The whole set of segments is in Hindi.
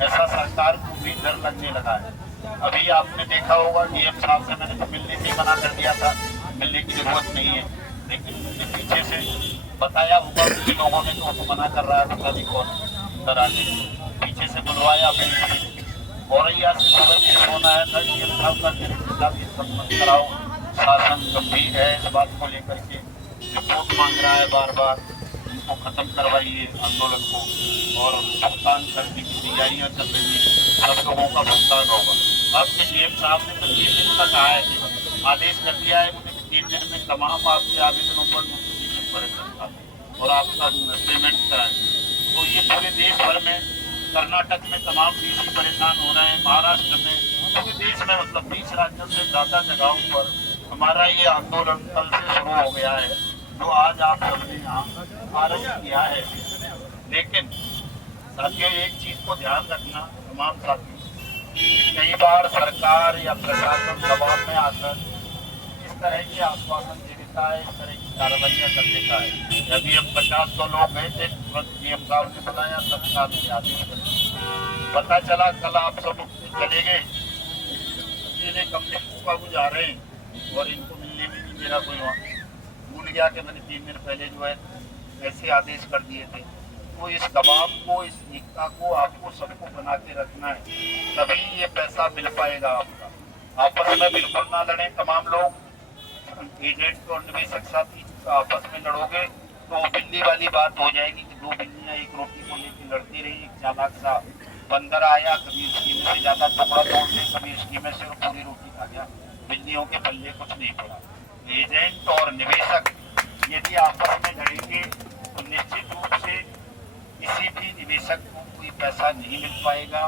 ऐसा सरकार को भी डर लगने लगा है। अभी आपने देखा होगा डीएम साहब से मैंने तो मिलने से मना कर दिया था, मिलने की जरूरत नहीं है, लेकिन मुझे पीछे से बताया होगा कि लोगों ने तो मना कर रहा है, पता नहीं कौन कराने, पीछे से बुलवाया फिर औरैया से सुबह में फोन आया था डीएम साहब का, ये सब मत कराओ, शासन गंभीर है इस बात को लेकर के, रिपोर्ट मांग रहा है बार बार, इनको खत्म करवाइए आंदोलन को, और भुगतान करने की तैयारियां चल रही है, सब लोगों का भुगतान होगा। आपके डीएम साहब ने तो 3 दिन तक आया है, आदेश कर दिया है मुझे 3 दिन में तमाम आपके आवेदनों पर नोटिफिकेशन पड़ेगा और आपका पेमेंट कराएं। तो ये पूरे देश भर में, कर्नाटक में तमाम डीसी परेशान हो रहे हैं, महाराष्ट्र में, पूरे देश में, मतलब 20 राज्यों से ज्यादा जगहों पर हमारा ये आंदोलन कल से शुरू हो गया है, जो आज आप सबने यहाँ आरंभ किया है। लेकिन साथियों एक चीज को ध्यान रखना तमाम साथी, कई बार सरकार या प्रशासन दबाव में आकर इस तरह के आश्वासन दे देता है, इस तरह की कार्रवाइयां कर देता है। यदि हम 50 लोग गए थे, तुरंत डीएम साहब ने बताया, सब साथ में आदेश कर, पता चला कल आप सब चले गए, अकेले कमरे बाबू जा रहे हैं और इनको मिलने में भी मेरा कोई भूल गया कि मैंने 3 दिन पहले जो है ऐसे आदेश कर दिए थे। तो इस दबाव को, इस एकता को आपको सबको बना के रखना है, तभी ये पैसा मिल पाएगा आपका। आपस में बिल्कुल ना लड़े तमाम लोग, एजेंट और निवेशक साथी आपस में लड़ोगे तो बिल्ली वाली बात हो जाएगी कि 2 बिल्लियां एक रोटी को लेकर लड़ती रही, एक चालाक सा बंदर आया, कभी उसकी में से ज्यादा टुकड़ा तोड़ दे, कभी उसकी में से पूरी रोटी खा गया, बिल्लियों के पल्ले कुछ नहीं पड़ा। एजेंट और निवेशक यदि आपस में लड़ेंगे तो निश्चित रूप से किसी भी निवेशक को कोई पैसा नहीं मिल पाएगा।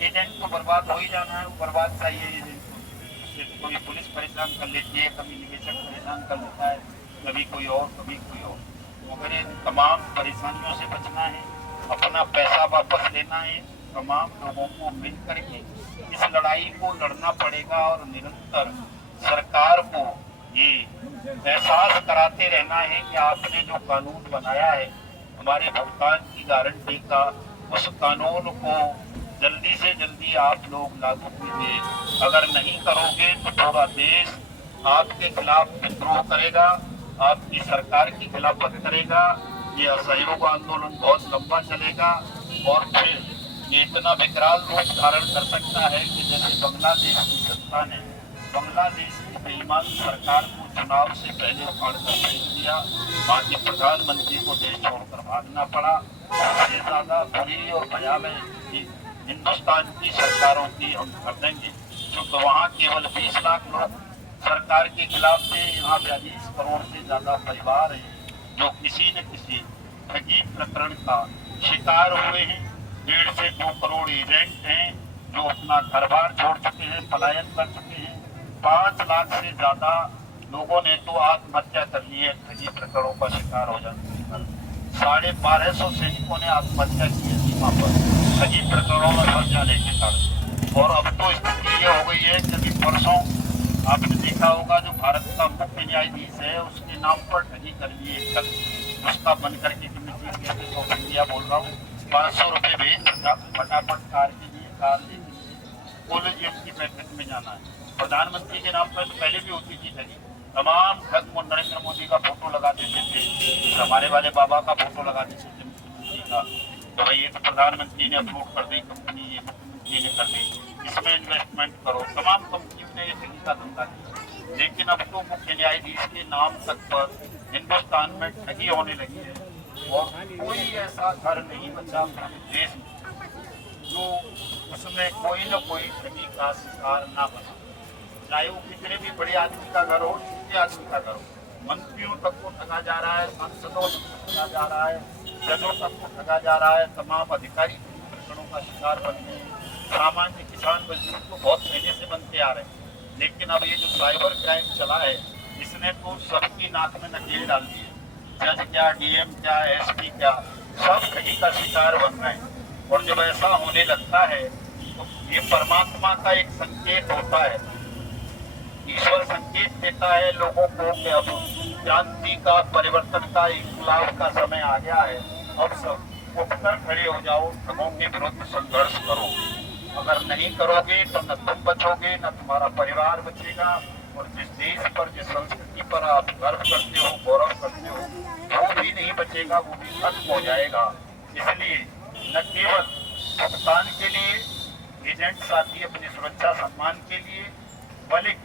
एजेंट को बर्बाद हो ही जाना है, वो बर्बाद चाहिए एजेंट को, कोई पुलिस परेशान कर लेती है, कभी निवेशक परेशान कर लेता है, कभी कोई और, कभी कोई और। तो अगर इन तमाम परेशानियों से बचना है, अपना पैसा वापस लेना है, तमाम लोगों को मिल करके इस लड़ाई को लड़ना पड़ेगा और निरंतर सरकार को ये एहसास कराते रहना है कि आपने जो कानून बनाया है हमारे भुगतान की गारंटी का, उस कानून को जल्दी से जल्दी आप लोग लागू कीजिए। अगर नहीं करोगे तो पूरा देश आपके खिलाफ विद्रोह करेगा, आपकी सरकार की खिलाफत करेगा, ये असहयोग आंदोलन बहुत लंबा चलेगा और फिर ये इतना विकराल रूप धारण कर सकता है कि जैसे बांग्लादेश की जनता ने बांग्लादेश की बेईमान सरकार को चुनाव से पहले उखाड़ कर फेंक दिया, बाकी प्रधानमंत्री को देश छोड़कर भागना पड़ा। इससे ज्यादा बुरी और भयावह हिंदुस्तान की सरकारों की हम कर देंगे, क्योंकि वहाँ केवल 20 लाख लोग सरकार के खिलाफ थे, यहाँ 42 करोड़ से ज्यादा परिवार हैं जो किसी न किसी ठगी प्रकरण का शिकार हुए हैं। 1.5 से 2 करोड़ एजेंट हैं जो अपना घर बार छोड़ चुके हैं, पलायन कर चुके हैं। 5 लाख से ज्यादा लोगों ने तो आत्महत्या कर ली है ठगी प्रकरणों का शिकार हो जाने पर। 1250 सैनिकों ने आत्महत्या की है सीमा पर ठगी प्रकरणों में फंस जाने के कारण। और अब तो स्थिति ये हो गई है कि परसों आपने देखा होगा जो भारत का मुख्य न्यायाधीश है उसके नाम पर ठगी कर ली है, उसका बन करके इंडिया बोल रहा हूँ 500 रुपये भेज फटाफट कार के लिए, कार लेके कॉलेज की बैठक में जाना है। प्रधानमंत्री के नाम पर तो पहले भी होती थी ठगी, तमाम ठग नरेंद्र मोदी का फोटो लगा देते थे, हमारे वाले बाबा का फोटो लगा देते थे मुख्यमंत्री का, तो भाई ये तो प्रधानमंत्री ने अपलोड कर दी कंपनी, ये मुख्यमंत्री ने कर दी, इसमें इन्वेस्टमेंट करो। तमाम कंपनियों ने ये ठगी का धंधा किया, लेकिन अब तो मुख्य न्यायाधीश के नाम तक पर हिंदुस्तान में ठगी होने लगी है और कोई ऐसा घर नहीं बचा देश में जो उसमें कोई न कोई ठगी का शिकार ना बना, चाहे वो कितने भी बड़े आदमी का घर हो, छोटे आदमी का घर हो। मंत्रियों तक को ठगा जा रहा है, सांसदों तक को ठगा जा रहा है, जजों तक को ठगा जा रहा है, तमाम अधिकारी प्रकरणों का शिकार बन गए। सामान्य किसान मजदूर तो बहुत पहले से बनते आ रहे हैं, लेकिन अब ये जो साइबर क्राइम चला है इसने तो सबकी नाक में नकेल डाल दी है। जज क्या, डीएम क्या, एसपी क्या, सब ठगी का शिकार बन रहे हैं। और जब ऐसा होने लगता है तो ये परमात्मा का एक संकेत होता है, ईश्वर संकेत देता है लोगों को कि अब क्रांति का, परिवर्तन का, इंकलाब का समय आ गया है। अब सब उठकर खड़े हो जाओ, ठगों के विरुद्ध संघर्ष करो। अगर नहीं करोगे तो न तुम बचोगे न तुम्हारा परिवार बचेगा, और जिस देश पर, जिस संस्कृति पर आप गर्व करते हो, गौरव करते हो, वो भी नहीं बचेगा, वो भी खत्म हो जाएगा। इसलिए न केवल भुगतान के लिए एजेंट साथी अपनी सुरक्षा सम्मान के लिए, बल्कि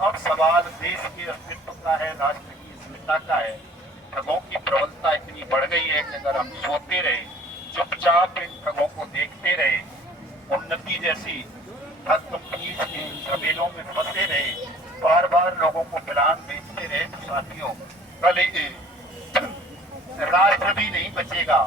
अब सवाल देश के अस्तित्व का है, राष्ट्र की अस्मिता का है। ठगों की प्रबलता इतनी बढ़ गई है कि अगर हम सोते रहे, चुपचाप इन ठगों को देखते रहे, उन्नति जैसी ठग कंपनीज के झमेलों में फंसे रहे, बार बार लोगों को प्लान बेचते रहे, तो साथियों कल राष्ट्र भी नहीं बचेगा,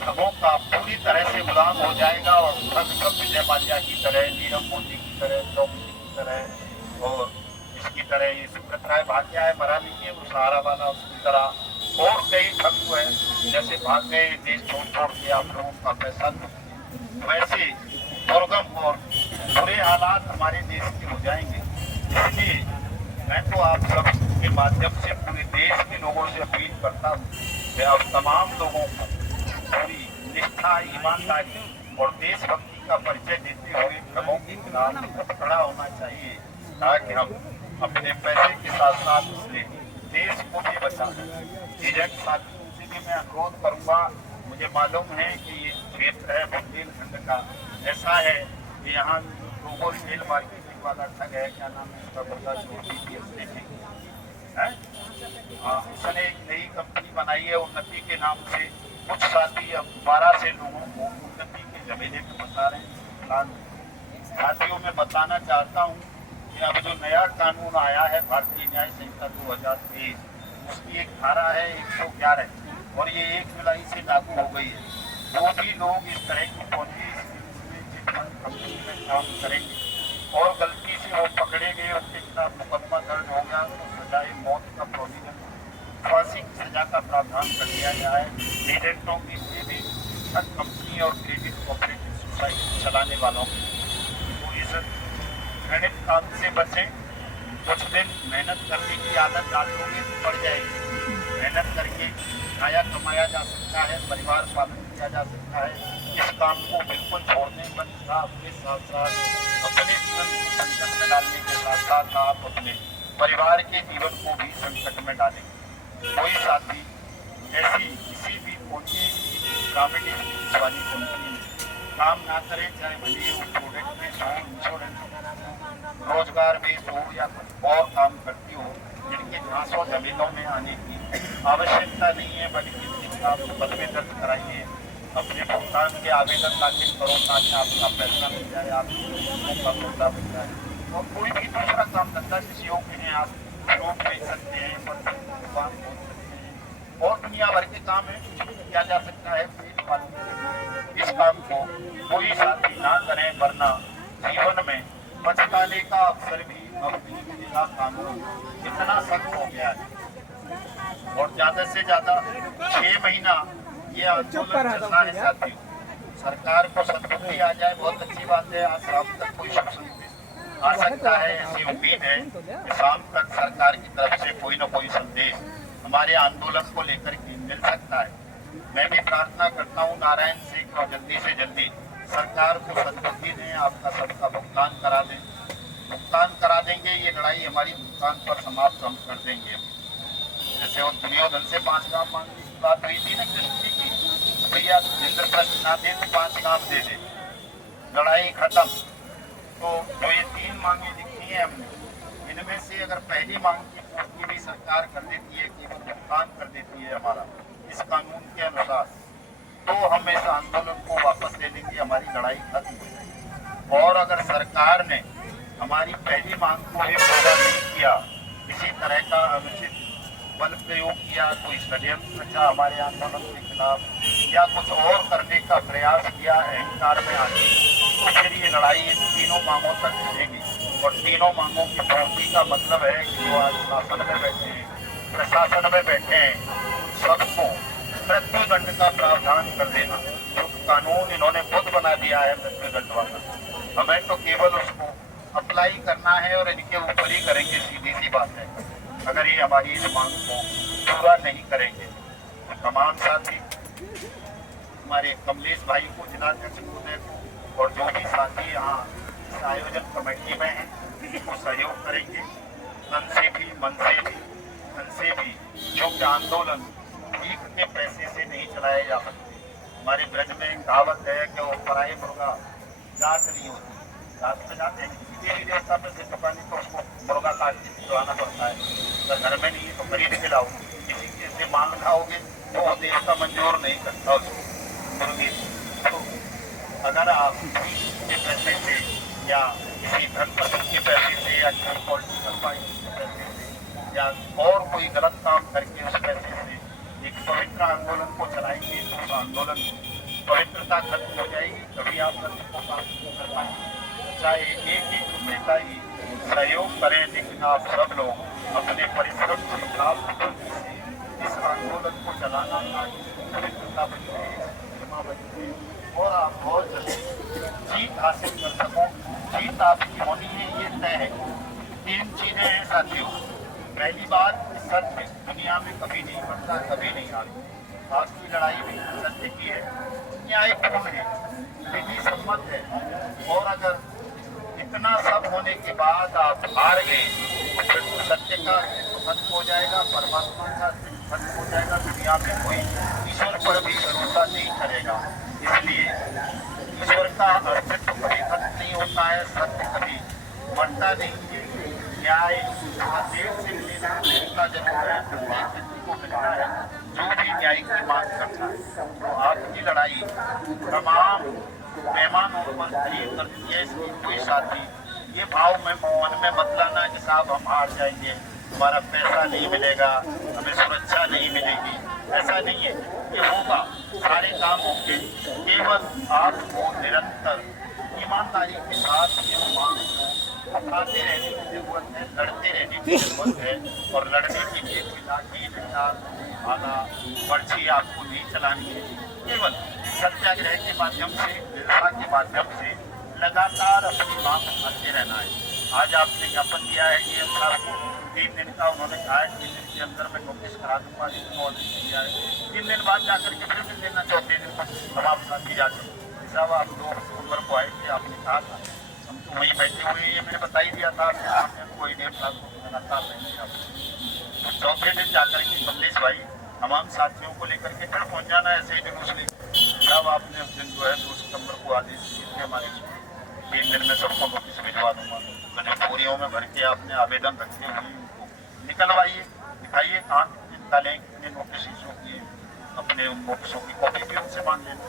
ठगों का पूरी तरह से गुलाम हो जाएगा। और ठग सब विजय माल्या की तरह, नीरव मोदी की तरह, चौकसी की तरह और इसकी तरह, ये सुब्रत राय भाग्य है मरा नहीं है, वो सहारा वाला उसकी तरह और कई ठग हुए जैसे भाग गए देश छोड़ छोड़ के आप लोगों का पैसा, वैसे दुर्गम और बुरे हालात हमारे देश के हो जाएंगे। इसलिए मैं तो आप सब के माध्यम से पूरे देश के लोगों से अपील करता हूँ कि आप तमाम लोगों को पूरी निष्ठा, ईमानदारी और देशभक्ति का परिचय देते हुए ठगों के खिलाफ खड़ा होना चाहिए, ताकि हम अपने पैसे के साथ साथ इसलिए देश को भी बचा सकें। एजेंट साथियों से भी मैं अनुरोध करूंगा, मुझे मालूम है कि ये क्षेत्र है बुंदेलखंड का, ऐसा है कि यहाँ लोगों रिटेल मार्केटिंग वाला ठग है, क्या नाम है उसका, बता है, उसने एक नई कंपनी बनाई है उन्नति के नाम से। कुछ साथी अब 12 से लोगों को उन्नति के जमेले में बता रहे हैं। साथियों में बताना चाहता हूँ कि अब जो नया कानून आया है भारतीय न्याय संहिता 2023, उसकी एक धारा है 111 और ये 1 जुलाई से लागू हो गई है। जो भी लोग इस तरह की कंपनी में काम करेंगे और गलती से वो पकड़े गए, उनके खिलाफ मुकदमा दर्ज हो गया तो सजाए मौत का प्रोविजन, फांसी की सजा का प्रावधान कर दिया गया है। एजेंटों के लिए भी, ठग कंपनी और क्रेडिट कोऑपरेटिव सोसाइटी चलाने वालों के तो इस घृणित काम से बचें। कुछ दिन मेहनत करने की आदत डालोगे तो बढ़ जाएगी। मेहनत करके खाया कमाया जा सकता है, परिवार पालन किया जा सकता है। इस काम को बिल्कुल छोड़ने पर आपके साथ साथ अपने जीवन को संकट में डालने के साथ साथ आप अपने परिवार के जीवन को भी संकट में डालेंगे। कोई साथी ऐसी किसी भी कोई ग्रामीण वाली कंपनी में काम ना करे, चाहे भले वो प्रोडक्ट बेस्ड हो, इंश्योरेंस रोजगार बेस्ड हो या कुछ और काम करती हो, जिनके झांसों जमीनों में आने की आवश्यकता नहीं है, बल्कि आप मुकदमे दर्ज कराइए, अपने भुगतान के आवेदन दाखिल करो ताकि आपका पैसा मिल जाए, आपका मुद्दा मिल जाए। और कोई भी दूसरा काम धंधा किसी के हैं, आप फ्रूट बेच सकते हैं, दुकान खोल सकते हैं और दुनिया भर के काम है किया जा सकता है पेट पालने। इस काम को कोई साथी ना करें, वरना जीवन में पछताने का अवसर भी अब नहीं मिलेगा। कानून इतना सख्त हो गया है और ज्यादा से ज्यादा 6 महीना ये आंदोलन चलना है साथियों। सरकार को सद्बुद्धि आ जाए, बहुत अच्छी बात है। आज शाम तक कोई शुभ संदेश आ सकता है, ऐसी उम्मीद है कि शाम तक सरकार की तरफ से कोई न कोई संदेश हमारे आंदोलन को लेकर के मिल सकता है। मैं भी प्रार्थना करता हूँ नारायण से कि जल्दी से जल्दी सरकार को सद्बुद्धि दें, आपका सबका भुगतान करा दें। भुगतान करा देंगे, ये लड़ाई हमारी भुगतान पर समाप्त हम कर देंगे। जैसे वो दुर्योधन से 5 काम मांगने की बात हुई थी ना कृष्ण की, भैया इंद्रप्रस्थ ना दे तो 5 काम दे दे, लड़ाई खत्म। तो जो ये 3 मांगे लिखी है हमने, इनमें से अगर पहली मांग की पूर्ति भी सरकार कर देती है, केवल भुगतान कर देती है हमारा इस कानून के अनुसार, तो हम इस आंदोलन को वापस ले लेंगे, हमारी लड़ाई खत्म हो जाएगी। और अगर सरकार ने हमारी पहली मांग को भी पूरा नहीं किया, इसी तरह का अनुचित बल प्रयोग किया, कोई षड्यंत्र रचा हमारे आंदोलन के खिलाफ या कुछ और करने का प्रयास किया अहंकार में आके, तो फिर ये लड़ाई इन तीनों मांगों तक चलेगी। और तीनों मांगों की पूर्ति का मतलब है कि जो आज शासन में बैठे हैं, प्रशासन में बैठे हैं, सबको मृत्युदंड का प्रावधान कर देना। जो कानून इन्होंने खुद बना दिया है मृत्युदंड वाला, हमें तो केवल उसको अप्लाई करना है और इनके ऊपर ही करेंगे, सीधी सी बात है। अगर ये हमारी इस मांग को पूरा नहीं करेंगे तो तमाम साथी हमारे कमलेश भाई को, जिलाध्यक्ष महोदय को, और जो भी साथी यहाँ इस आयोजन कमेटी में हैं वो सहयोग करेंगे। तन से भी, मन से भी, धन से भी, क्योंकि आंदोलन भीख के पैसे से नहीं चलाए जा सकते। हमारे ब्रज में एक कहावत है कि वो पराये मुर्गा जात नहीं होती। जात में जाते हैं किसी देवी देवता पे से चुकाने तो उसको मुर्गा काट के खिलवाना पड़ता है। अगर घर में नहीं है तो खरीद के लाओ। किसी के से मांग खाओगे तो वो देवता मंजूर नहीं करता उसको मुर्गे। तो अगर आप के पैसे से या किसी धनपति के पैसे से या किसी पॉलिटिकल पार्टी के पैसे से या और कोई गलत काम करके उस पैसे से एक पवित्र आंदोलन को चलाएंगे तो उस आंदोलन पवित्रता खत्म हो जाएगी। कभी आप सत्य को प्राप्त कर पाएंगे। चाहे एक दूसरे का ही सहयोग करें, लेकिन आप सब लोग अपने परिश्रम से इस आंदोलन को चलाना पवित्रता बने, क्षमा बने और आप बहुत जल्दी जीत हासिल कर सको। जीत आपकी होनी है, ये तय है। 3 चीजें हैं साथियों। पहली बात, सत्य दुनिया में कभी नहीं बढ़ता, कभी नहीं आता। आज की लड़ाई भी सत्य की है, न्यायपूर्ण है, विधि सम्मत है। और अगर इतना सब होने के बाद आप हार गए तो फिर सत्य का खत्म हो जाएगा, परमात्मा का खत्म हो जाएगा। दुनिया में कोई ईश्वर पर भी भरोसा नहीं करेगा। इसलिए ईश्वर का अस्तित्व कभी खत्म नहीं होता है, सत्य कभी बढ़ता नहीं है। न्याय देर से मिलेगा, मिलता जरूर है, प्रत्येक व्यक्ति को मिलता है जो भी न्याय की मांग करता है। तो आपकी लड़ाई तमाम पैमानों पर खरीद करती है। इसकी कोई साथी ये भाव में मन में मत लाना कि साहब हम हार जाएंगे, हमारा पैसा नहीं मिलेगा, हमें सुरक्षा नहीं मिलेगी। ऐसा नहीं है, ये होगा, सारे काम होंगे। केवल आपको निरंतर ईमानदारी के साथ इस मांग को उठाते रहने की जरूरत है, लड़ते रहने की जरूरत है। और लड़ने के लिए लाठी, डंडा, भाला, पर्ची आपको नहीं चलानी है। केवल सत्याग्रह के माध्यम से, हिंसा के माध्यम से लगातार अपनी मांग उठाते रहना है। आज आपने ज्ञापन दिया है कि साहब को 3 दिन का उन्होंने कहा है, 3 दिन के अंदर मैं नोटिस करा दूंगा, दिया है। 3 दिन बाद जाकर के फिर मिल लेना, चौथे दिन पर तमाम साथी जाकर साहब आप 2 अक्टूबर को आए थे, आपने कहा था, हम तो वहीं बैठे हुए हैं, ये मैंने बता ही दिया था आपने, कोई 1.5 लाख लगातार रहेंगे आप। तो चौथे दिन जाकर के कमलेश भाई तमाम साथियों को लेकर के फिर पहुँच जाना है। ऐसे ही जुलूस ले साहब आपने उस दिन जो है 2 सितम्बर को आदेश दिए थे हमारे 3 दिन में सबको नोटिस भिजवा दूंगा। मैंने बोरियों में भर के आपने आवेदन रखे हुए उनको निकलवाइए, दिखाइए कहाँ चिंता लें, कितने नोटिस इशू किए, अपने उन नोटिसों की कॉपी भी उनसे मांग लेना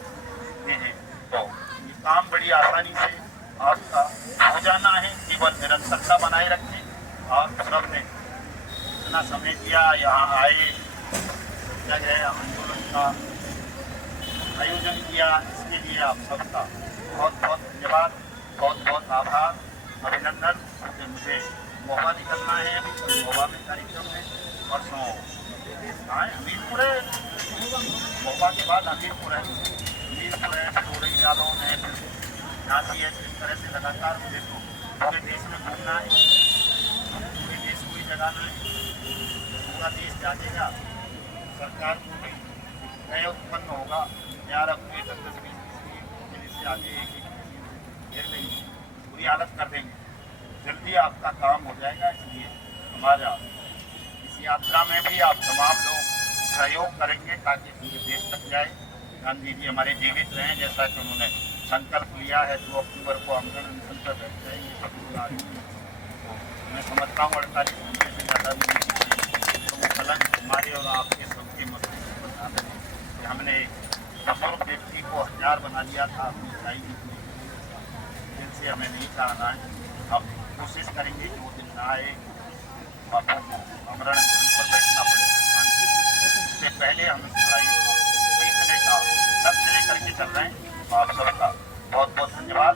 दीजिए। तो ये काम बड़ी आसानी से आपका हो जाना है। केवल निरंतरता बनाए रखें। आप सब ने इतना समय दिया, यहाँ आए, सत्याग्रह आंदोलन का आयोजन किया, इसके लिए आप सबका बहुत बहुत धन्यवाद, बहुत बहुत आभार, अभिनंदन। मुझे मोहबा निकलना है, अभी मोहबा में कार्यक्रम है, परसों हमीरपुर है, मोहबा के बाद हमीरपुर है, सोरई जालौन है, झांसी है। इस तरह से लगातार मुझे तो पूरे देश में घूमना है, पूरे देश को ही जगाना है। पूरा देश जागेगा, सरकार को भी नया उत्पन्न होगा। 11 अक्टूबर तक 10-20 से आगे एक घेर लेंगे, पूरी हालत कर देंगे, जल्दी आपका काम हो जाएगा। इसलिए हमारा इस यात्रा में भी आप तमाम लोग सहयोग करेंगे ताकि पूरे देश तक जाए। गांधी जी हमारे जीवित रहें, जैसा कि उन्होंने संकल्प लिया है। 2 अक्टूबर को आमरण अनशन पर बैठ जाएंगे सब। तो मैं समझता हूँ 48 घंटे से ज़्यादा तो वो कलंक हमारे और आपके सबके मसले को बता दें कि हमने बुजुर्ग व्यक्ति को हथियार बना लिया था अपनी लड़ाई दिन से हमें नहीं चाहना है। हम कोशिश करेंगे कि वो दिन ना आए, बापू को आमरण अनशन पर बैठना पड़े। इससे पहले हम इस लड़ाई को जीतने का लक्ष्य लेकर के चल रहे हैं। आप सबका बहुत बहुत धन्यवाद।